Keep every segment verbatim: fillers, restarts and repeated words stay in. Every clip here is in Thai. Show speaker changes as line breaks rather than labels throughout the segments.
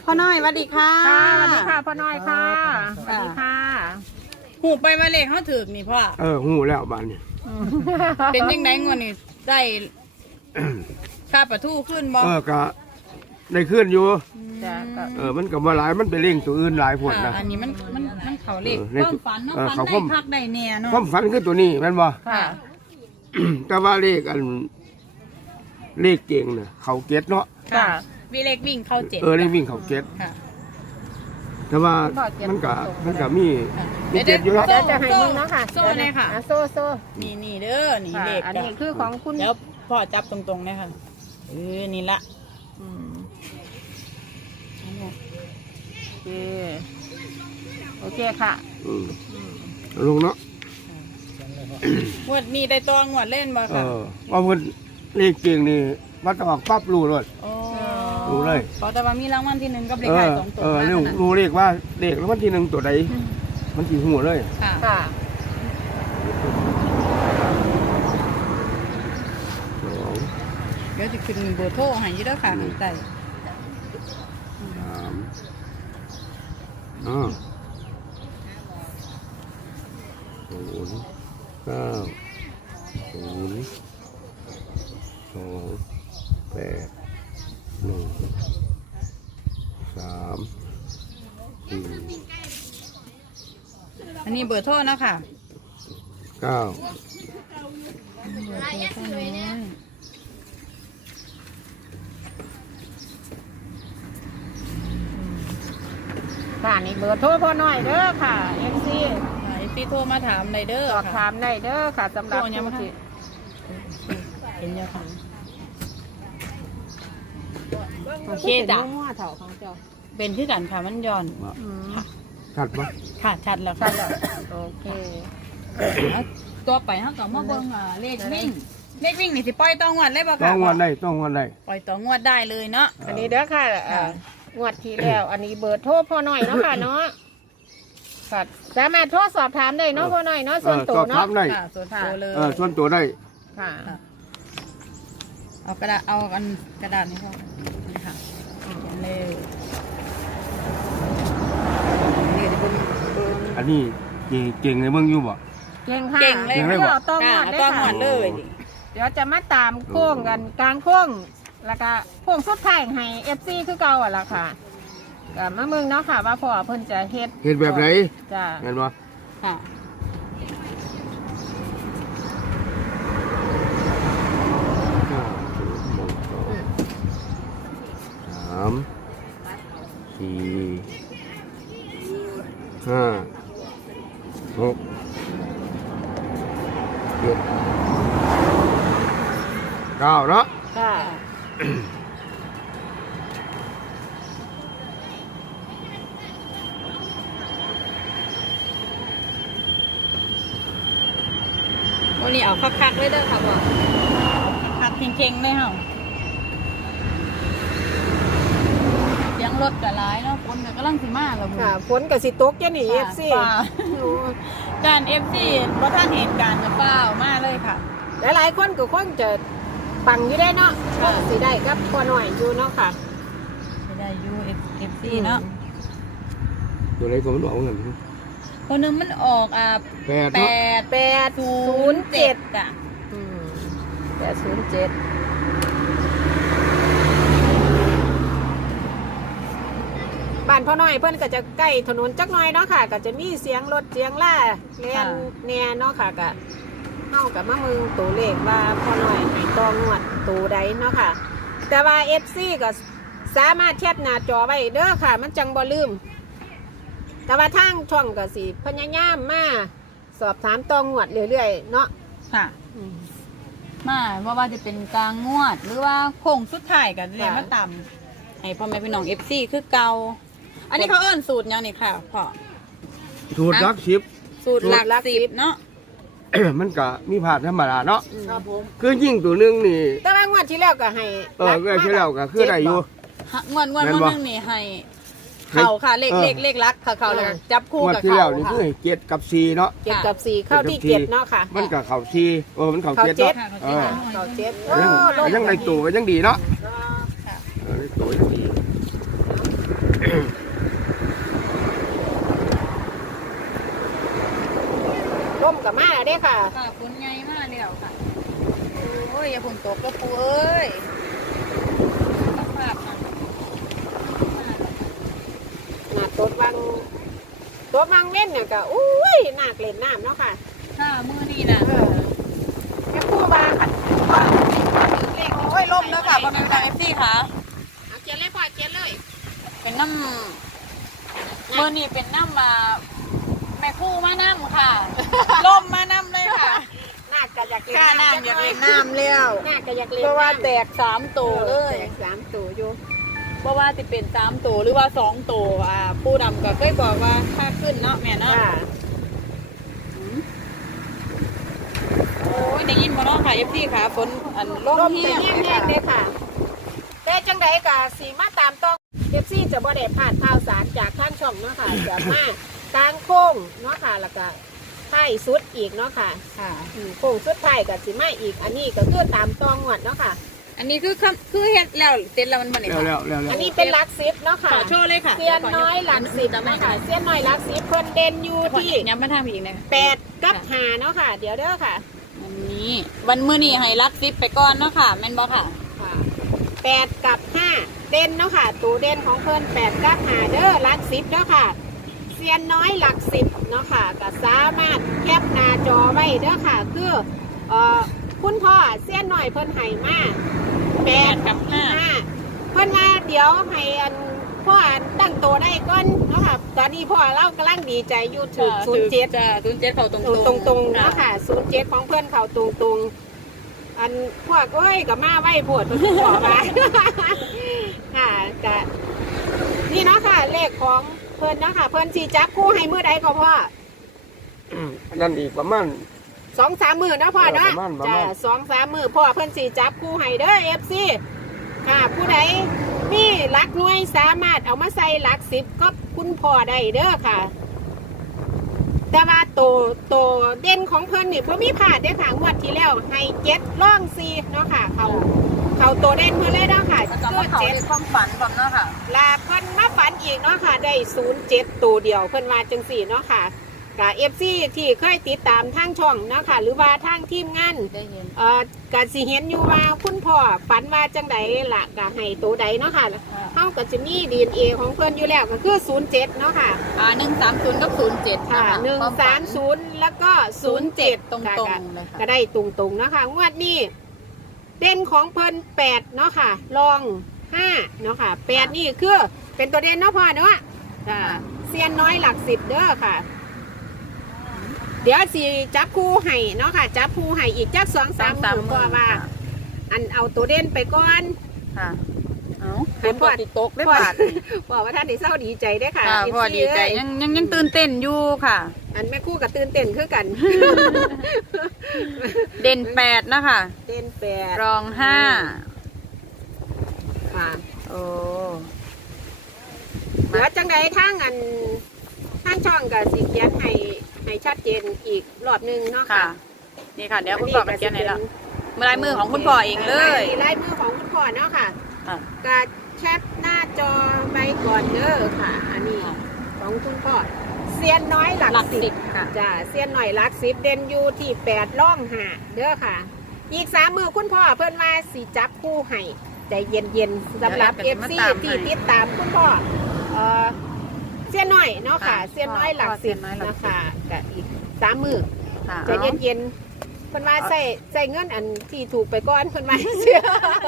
พ่อน้อยสวัสดีค่ะ
ค่ะสวัสดีค่ะพ่อน้อยค่ะสวัสดีค่ะ
หูไปมาเลขเขาถือนี่พ่อ
เออหูแล้วบ้านนี้
เป็นยังไงงวดนี้ได้ค่าปลาทูขึ้นบ่
เออก็ได้ขึ้นอยู่
จ้ะก็
เออมันก็มาหลายมันไปเร่งตัวอื่นหลายผล
ค่ะ
นะ
อันนี้มันมันมันเขาเลข
เออใน
ความฝันเนาะ
เออ
ฝัน
เขา
ได้
ความ
พักได้แน่เนาะ
ความฝันคือตัวนี้แม่นบ่
ค่ะ
แต่ว่าเลขอันเลขเก่งน่ะเขาเก็ตเนาะ
ค่ะ
วีเลขวิ่งเข้าเจ็ด
เออเลขวิ่งเขาเก็ต
ค่ะ
แต่ว่ามันก็มันก็มีมีเก็ตอยู่แล้ว
เดี๋ยวจะให้มึงเนาะค่ะ
โซ่เนี่ยค่ะ
อ่โซ่โซ่
นี่นี่เด้อนี่
ค่ะ
เลข
อันนี้คือของคุณ
เดี๋ยวพ่อจับตรงๆเนี่ยค่ะเออนี่ละ
อืมโอเคโอเคค่ะ
อืมลงเนาะ
งวดนี้ได้ตัวงวดเล่นบ่
เอ
ค่ะ
อว่าเพิ่นเลขเก่งนี่วัดออกปั๊บรู้เลย
โอ้
รู้เลย
เพราะแต่ว่ามีรางวัลที่หนึ่งกับเลข
เอ
ท้าย
อ
สองตัว
เออ
มา
เรื่อง
เท่านั้น
รู้เลขว่าเลขแล้ววันที่หนึ่งตัวใดมันสิหัวเลย
ค่ะ
ค่ะ
สอง
เดี๋ยวจะขึ้นเบอร์โทรให้อยี่เด้อค่ะน้ำใจ
สามอ่าศูนย์เก้าศูนย์สองแปดหนึ่งสามสี่
อันนี้เบอร์โทรนะค่ะ
เก้า
เบอร์โทรเท่านี้
ค่ะนี่เบอร์โทรพ่อน้อยเด้อค่ะเอฟซี
ไอพี่โทรมาถามในเด้อ
สอบถามได้เด้อค่ะสำหรับ
โทรยัง
ผู้
บ่ทัน
ที่
เห็นยังค่ะโอเค
เป็น
จ้ะ
มั่วๆเถาของเจ้า
เป็นที่กันค่ะมันย้อน
อืม
ชัดปะ
ค่ะชัดแล้ว
ชั
ค่ะ
ดแล้วโอเค
แล้วตัวไปเขาก็มาเบิ่งอ่าเลขวิ่งเลขวิ่งนี่สิปล่อยต่องวดเลยป่ะ
ต้
ค่ะ
องวันได้ต้องวันได้
ปล่อยต่องวดได้เลยเนาะ
อันนี้เด้อค่ะอ่า
ค่ะ
งวดที่แล้ว อันนี้เบอร์โทรพ่อหน่อยเนาะค่ะเนาะค่ะสามารถโทรสอบถามได้เนาะพ่อหน่อยเนาะ
เอ
ส่วน
อ
ตั
ส
ว
อบถา
เนาะ
มได้
ค่ะส่วนตัวเลย
เออส่วนตัวได้
ค่ะ
เอากระดาษเอาอันกระดาษนี่พ่อนี่ค่ะเขียนเร็วนี่จะเป็นเบอร์
อันนี้เก่งเก่งในเมืองอยู่บ่
เก่งค่ะ
เก่งเลย
เก่งเลย
ดี๋ว
บ่
อาต้องงวด
ค่ะ
ได้
ต้องง
ค่ะ
วดเลยดิ
เดี๋ยวจะมาตามโค้งกันกลางโค้งแล้วก็โค้งสุดท้ายให้เอฟซีคือเก่าอ่ะล่ะค่ะก็มาเมืองเนาะค่ะ ว่าพ่อเพิ่นจะเฮ็ด
เห็นแบบไหน
จ้ะ
เห็นบ่
ค่ะ
สามสี่ห้าหกเจ็ดเก้าเนาะ
ค่ะ
วันนี้เอาคักๆเลยเด้อค่ะพ่อคักๆเก่งๆเลยค่ะเสียงรถก็หลายเนาะฝนก็กำลังสิมาแล้วมื้อ
ค่ะฝนกับสิตกแค่นี้เอฟซี
ฟ้าการเอฟซีเพราะท่านเหตุการณ์จะเฝ้ามาเลยค่ะ
หลายๆคนก็คงจะปังอยู่ได้เนาะก็สิได้กับพ่อหน่อยอยู่เนาะค่ะ
ไม่ได้ยูเอฟซีเนาะ
ตัวอะไรก็มันบอกเงิน
คนหนึงมันออกอ่า
แปด
แป
เนาะ
ด
แปด
ศู
ศู
น
น
ย์
ย์
เจ็
เจ็
ด
ด
จ้ะ
แปดศูนย์เจ็ดบ้านพ่อน้อยเพิ่นก็จะใกล้ถนนจักหน่อยเนาะค่ะ ก็จะมีเสียงรถเสียงล่าเลียนแหน่เนาะค่ะก็เฮากับมามึงตัวเลขว่าพ่อน้อยให้ตองวดตัวใดเนาะค่ะ แต่ว่า เอฟ ซี ก็สามารถแคปหน้าจอไว้เด้อค่ะ มันจังบ่ลืม แต่ว่าทางช่องก็สิพยายามมาสอบถามตองวดเรื่อยๆเนาะ
ค่ะมาว่าว่าจะเป็นกลางงวด หรือว่าโค้งสุดท้ายกันเรียกว่าต่ำให้พ่อแม่พี่น้องเอฟซีคือเก่าอันนี้เขาเอิ้นสูตรยังนี่ค่ะพ่อ
สูตรรักชิป
สูตรหลักสิบเนาะ
มันก็มีผ่านธรรมดาเนาะ
ครับผม
คือยิ่งตัวหนึงนี่
แต่ว่างวดที่แล้วก็ให้
เออก็ที่แล้วก็คือได้อยู่
งวดงวด
แม่
ง
น
วด
บ่
นึงนี่ให้เข่าค่ะเลข
เออ
เลขเลขลักค่ะเข่าเลยจับคู่
งวด
กับ
ที่
เข่า
แล้วนี่
ค่ะ
คือให้เจ็ดกับสี่เนาะ
เจ็ดกับสี่เข้าที่
เจ็
เจ็
ด
ด
กับสี่
เนาะค่ะ
มันก็เข่าสี่เออมันเข่าเจ็ด
เจ็ด
เนาะ
ค่ะ
เออ
เข้าเจ็ด
ยัง
โอ้ลง
ยังในตัวก็ยังดีเนาะ
ค่ะ
เออในตัวยังดี
ร่มกับมาแล้วเด้ค่ะ
ค่ะฝนใหญ่มากแล้วค่ะโอ้ยอย่าฝนตกก็ปูเอ้ยต้องภาพมัน
หนาตดวังตดวังเล่นเนี่ยก็อุ้ยหนักเล่นน้ำเนาะค่ะ
ค่ะมือนี่นะ
เออแค่พูดว่าขัดเลข
โอ้ยล่มแล้วค่ะพ่อแม่พี่น้องเอฟซีค่ะ
เอาเขียนเลยพ่อเขียนเลย
เป็นน้ำมือนี่เป็นน้ำมาแม่คู่มาน้ำค่ะล่มมาน้ำเลยค่ะ
หนักก็อยากเล่น
ค่าน้ำอยากเล่นน้ำแล้ว
หนักก็อยากเล่น
เพราะว่า
น้ำ
แตกสามตัวเลย
แตกสามตัวอยู่
เพราะว่าจะเป็นสามตัวหรือว่าสองตัวอ่าผู้ดำก็เคยบอกว่าค่าขึ้นเนาะแม่เนาะ
ค่ะ
อืมโอ้ยได้ยินมาเนาะค่ะเอฟซีค่ะฝนอันล่ม
ร่ม
เฮี้
แต่
ยง
เงี้ย
เลย
แห้
ค่ะ
งเลยค่ะ แต่จังใดกะสีมาตามต้องเอฟซีจะบ่ได้ผ่านข่าวสารจากทางช่องเนาะค่ะจะมากลางโค้งเนาะค่ะแล้วก็ท้ายสุดอีกเนาะค่ะ
ค่ะ
อืมโค้งสุดท้ายกับสีมาอีก อันนี้ก็คือตามตองวดเนาะค่ะ
อันนี้คือคำคือเฮ็ดแล้วเสร็จแล้วมันบ่ได้
แล้ว
ค่ะ
แล้วแล้วแล้
อั
วน
นี้เป็นลักซิปเนาะ
ข
ค่ะ
อโชว์เลยค่ะ
เซียนน้อยหลักสิบ
จะไม่
เนาะ
ค่ะ
ค่ะเซียนน้อยหลักสิบเพิ่นเด่นอยู่
ที่
ที่
ย้ำมาทางอีกนะ
แปดกับหาเนาะค่ะ เดี๋ยวเด้อค่ะ
อันนี้วันมื้อนี้ให้รักซิปไปก่อนเนาะค่ะแม่นบ่ค่ะ
ค่ะแปดกับห้าเด่นเนาะค่ะ ตัวเด่นของเพิ่นแปดกับหาเด้อหลักสิบเนาะค่ะเซียนน้อยหลักสิบเนาะค่ะก็สามารถแคปหน้าจอไว้เด้อค่ะ คือเอ่อคุณพ่อเซียนน้อยเพิ่นให้มาแปดกับห้าเพิ่นมาเดี๋ยวให้อันพ่ออันตั้งตัวได้ก่อนเนาะค่ะตอนนี้พ่อเรากำลังดีใจอยู่ถึงศูนย์เจ็ด
จ้ะศูนย์เจ็ดเข้าตรง
ตรงตรงๆเนาะค่ะศูนย์เจ็ดของเพื่อนเขาตรงตรงๆอันพวกเอ้ยกับมาไหวปวดมันขอมา ค่ะกะนี่เนาะค่ะ เลขของเพื่อนเนาะค่ะ เพื่อนสีจับคู่ให้มือใดก็พ่อ
อืมนั่นอีกประมาณ
สองสามมือเนาะพ่อเนาะ
เออประมาณประมาณ
จ้ะสองสามมือพ่อเพื่อนสีจับคู่ให้เด้อเอฟซีค่ะผู้ใดมีหลักหน่วยสามารถเอามาใส่หลักสิบก็คุณพ่อได้เด้อค่ะ แต่ว่าตัวตัวเด่นของเพิ่นนี่บ่มีผาดได้อค่ะงวดที่แล้วให้เจ็ดล่องซีเนาะค่ะ เขาเขาตัวเด่นเพิ่นเลยเนาะค่ะ
แล้วก็
คื
มา
อ
เข้า
เจ็ด
ในความฝันผมเนาะค่ะ
ลาเพิ่นมาฝันอีกเนาะค่ะได้ศูนย์เจ็ดตัวเดียวเพิ่นว่าจังสี่เนาะค่ะกับเอฟซีที่เคยติดตามทางช่องเนาะค่ะหรือว่าทางทีมงาน
ได้เห็น
เอ่อกะสิเห็นอยู่ว่าคุณพ่อฝันว่าจังใดล่ะกะให้ตัวใดเนาะค่ะเฮาก็จะมี ดี เอ็น เอ ของเพิ่นอยู่แล้วก็คือศูนย์เจ็ดเนาะค่ะ
อ่าหนึ่งสามศูนย์กับศูนย์เจ็ด
ค่ะหนึ่งสามศูนย์แล้วก็ศูนย์เจ็ด
ตรงๆเลยค่ะ
ก็ได้ตรงๆนะคะงวดนี้เด่นของเพิ่นแปดเนาะค่ะรองห้าเนาะค่ะแปดนี่คือเป็นตัวเด่นเนาะพ่อเนาะค่ะเซียนน้อยหลักสิบเด้อค่ะ เดี๋ยวสิจับคู่ให้เนาะค่ะ จับคู่ให้อีกจักสองสามหมื่นเพราะว่า อันเอาตัวเด่นไปก่อน
ค่ะเอ้า
ให้
ฝน
พ่อ
ก็ติดตกได้
พ่อบ
าท
บอกว่าท่านได้เศร้าดีใจได้อค่ะ
ค่ะ
เอฟ
พ่อ
ซี
ดีใจ
เอ้ย
ยังยังยังตื่นเต้นอยู่ค่ะ
อันแม่คู่กับตื่นเต้นคือกัน
เด่นแปดนะคะ
เด่นแปด
รองห้า
ค่ะ
โอ้
เดี๋ยวจังใดทางอันทางช่องกับสิเขียนให้ให้ชัดเจนอีกรอบหนึงเนาะ
ค่ะ
ค่ะ
นี่ค่ะเดี๋ยวคุณพ่อกับเขียนให้แล้วมือลายมือของคุณพ่อเองเลย
ลายมือของคุณพ่อเนาะค่ะ
อ่ะ
ก็แคปหน้าจอไว้ก่อนเด้อค่ะ อันนี้ของคุณพ่อเซียนน้อยหลัก
หลัก
สิ
สิ
บบ
ค่ะ
จ้าเซียนหน่อยหลักสิบเด่นอยู่ที่แปดล่องหาเด้อค่ะ อีกสามมือคุณพ่อเพิ่นว่าสีจับคู่ให้ใจเย็นๆสำหรับ
เดี๋
เอ
ยว
ฟ
แอดก็
ซี
จะมาตามให้
ที่ติดตามคุณพ่อเอ่อเซียนหน่อยเนาะค่ะ
ค่ะ
เซียนน้อยหลัก
พ่อเซี
สิ
ย
บ
นน้อยหลักสิบ
นะคะกับอีกสามมือ
ค่ะ
ใจเย็นๆเพิ่นว่าใส่ใส่เงินอันที่ถูกไปก่อนเพิ่นว่าเชื่อ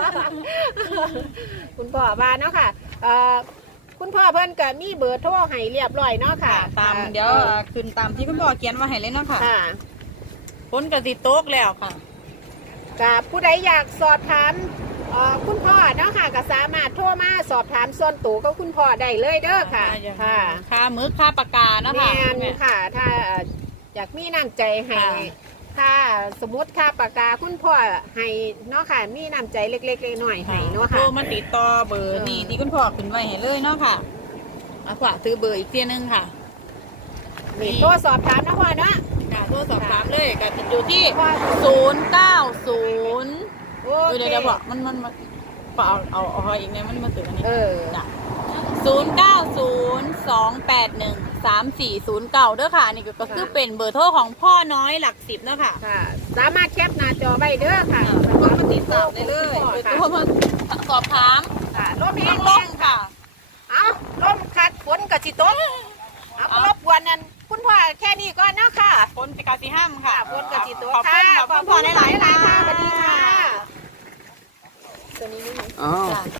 คุณพ่อว่าเนาะค่ะเอ่อคุณพ่อเพิ่นก็มีเบอร์โทรให้เรียบร้อยเนาะค่ะ
ค่ะ ตามเดี๋ยวขึ้นตามที่คุณพ่อเขียนมาให้เลยเนาะค่ะ
ค่ะ
ฝนก็ติดตกแล้วค่ะ
กับผู้ใดอยากสอบถามเอ่อคุณพ่อเนาะค่ะก็สามารถโทรมาสอบถามส่วนตัวกับคุณพ่อได้เลยเด้อค่ะค่ะ
ค่ามือค่าปากกาเนาะ
แม
ค่ะ
นค่ะ ถ้าอยากมีน้ำใจให้
ค่ะ
ถ้าสมมติค่าปากกาคุณพ่อให้เนาะค่ะมีน้ำใจเล็กๆน้อยๆให้เนาะ
โทร
ค่ะ
มาติดต่อเบอร์นี่ที่คุณพ่อขึ้นไว้ให้เลยเนาะค่ะเอาฝากซื้อเบอร์อีกเทียนึงค่ะ
นี่โทรสอบถามนะพ่อเนาะ
ค่ะโทรสอบถามเลยก็ติดอยู่ที่
พ่อ
ศูนย์เก้าศูนย์
โอ
เออ
เค
เดี๋ยวเดี๋ยวบอกมันมันมันเอาเอาเอาอีกเนี่ยมันมาถึงอันนี้
เออ
จ้ะศูนย์เก้าศสองแปดหนึ่งสามสี่ศูนย์เก้าเด้อค่ะอันนี้ก็คือเป็นเบอร์โทรของพ่อน้อยหลักสิบเนาะค่ะ
ค่ะ สามารถแคปหน้าจอไว้เด้อค่ะ
ก็มาติดต่อได้เลยโดย
ค่ะ
เฉพาะสอบถาม
ค่ะลม
ต้
แห้
อง
ง
ล
ล
ง
ม
ค่ะ
เอาลมคัดฝนกับสิตกเอา
เอา
รบกวนนั่นคุณพ่อแค่นี้ก่อนเนาะค่ะ
คนจะกาสีห้ามค่ะ
ฝนกับสิตก
ขอบคุ
ค่ะ
ณขอบคุณพ่อหลายๆ
หลายๆค่ะ
ค่ะ
สวัสดีค่ะตัวนี้
อ้าว